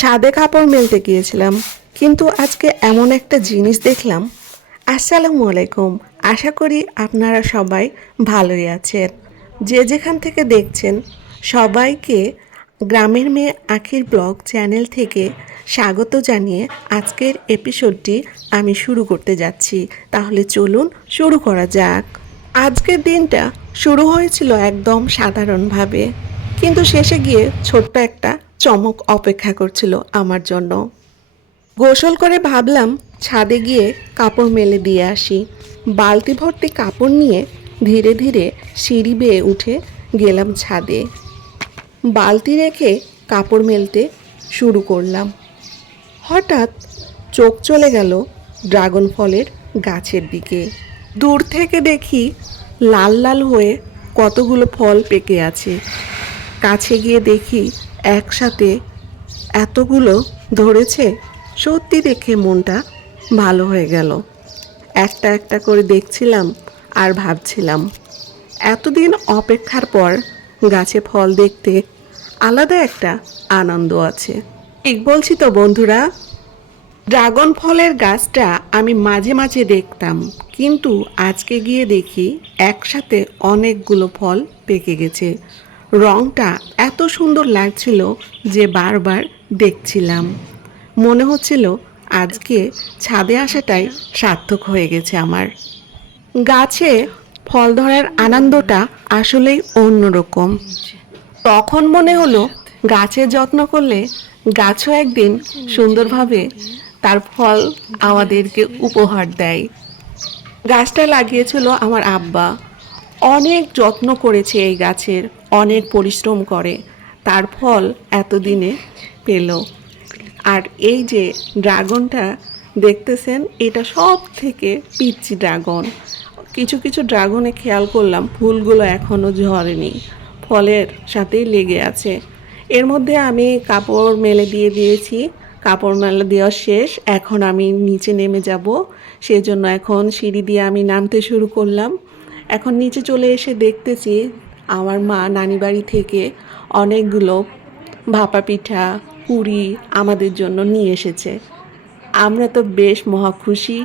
ছাদে কাপড় মেলতে গিয়েছিলাম, কিন্তু আজকে এমন একটা জিনিস দেখলাম। আসসালামু আলাইকুম, আশা করি আপনারা সবাই ভালোই আছেন। যে যেখান থেকে দেখছেন সবাইকে গ্রামের মেয়ে আখির ব্লগ চ্যানেল থেকে স্বাগত জানিয়ে আজকের এপিসোডটি আমি শুরু করতে যাচ্ছি। তাহলে চলুন শুরু করা যাক। আজকের দিনটা শুরু হয়েছিল একদম সাধারণভাবে, কিন্তু শেষে গিয়ে ছোট্ট একটা চমক অপেক্ষা করছিল আমার জন্য। গোসল করে ভাবলাম ছাদে গিয়ে কাপড় মেলে দিয়ে আসি। বালতি ভর্তি কাপড় নিয়ে ধীরে ধীরে সিঁড়ি বেয়ে উঠে গেলাম ছাদে। বালতি রেখে কাপড় মেলতে শুরু করলাম। হঠাৎ চোখ চলে গেল ড্রাগন ফলের গাছের দিকে। দূর থেকে দেখি লাল লাল হয়ে কতগুলো ফল পেকে আছে। কাছে গিয়ে দেখি একসাথে এতগুলো ধরেছে। সত্যি দেখে মনটা ভালো হয়ে গেল। একটা একটা করে দেখছিলাম আর ভাবছিলাম, এতদিন অপেক্ষার পর গাছে ফল দেখতে আলাদা একটা আনন্দ আছে। ঠিক বলছি তো বন্ধুরা? ড্রাগন ফলের গাছটা আমি মাঝে মাঝে দেখতাম, কিন্তু আজকে গিয়ে দেখি একসাথে অনেকগুলো ফল পেকে গেছে। রংটা এত সুন্দর লাগছিল যে বারবার দেখছিলাম। মনে হচ্ছিল আজকে ছাদে আসাটাই সার্থক হয়ে গেছে আমার। গাছে ফল ধরার আনন্দটা আসলেই অন্যরকম। তখন মনে হলো গাছের যত্ন করলে গাছও একদিন সুন্দরভাবে তার ফল আমাদেরকে উপহার দেয়। গাছটা লাগিয়েছিল আমার আব্বা। অনেক যত্ন করেছে এই গাছের, অনেক পরিশ্রম করে, তার ফল এতদিনে পেল। আর এই যে ড্রাগনটা দেখতেছেন, এটা সব থেকে পিচ্চি ড্রাগন। কিছু কিছু ড্রাগনে খেয়াল করলাম ফুলগুলো এখনও ঝরেনি, ফলের সাথেই লেগে আছে। এর মধ্যে আমি কাপড় মেলে দিয়ে দিয়েছি। কাপড় মেলে দেওয়া শেষ, এখন আমি নিচে নেমে যাব। সেজন্য এখন সিঁড়ি দিয়ে আমি নামতে শুরু করলাম। এখন নিচে চলে এসে দেখতেছি আমার মা নানি বাড়ি থেকে অনেকগুলো ভাপা পিঠা, পুরি আমাদের জন্য নিয়ে এসেছে। আমরা তো বেশ মহা খুশি।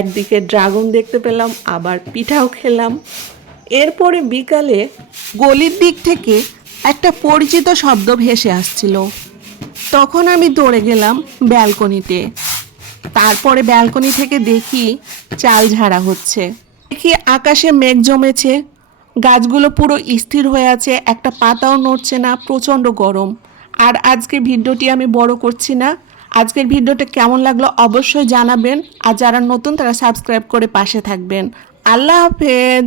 একদিকে ড্রাগন দেখতে পেলাম, আবার পিঠাও খেলাম। এরপরে বিকালে গলির দিক থেকে একটা পরিচিত শব্দ ভেসে আসছিল। তখন আমি দৌড়ে গেলাম ব্যালকনিতে। তারপরে ব্যালকনি থেকে দেখি চাল ঝাড়া হচ্ছে। দেখি আকাশে মেঘ জমেছে, গাছগুলো পুরো স্থির হয়ে আছে, একটা পাতাও নড়ছে না, প্রচণ্ড গরম। আর আজকের ভিডিওটি আমি বড় করছি না। আজকের ভিডিওটা কেমন লাগলো অবশ্যই জানাবেন, আর যারা নতুন তারা সাবস্ক্রাইব করে পাশে থাকবেন। আল্লাহ হাফেজ।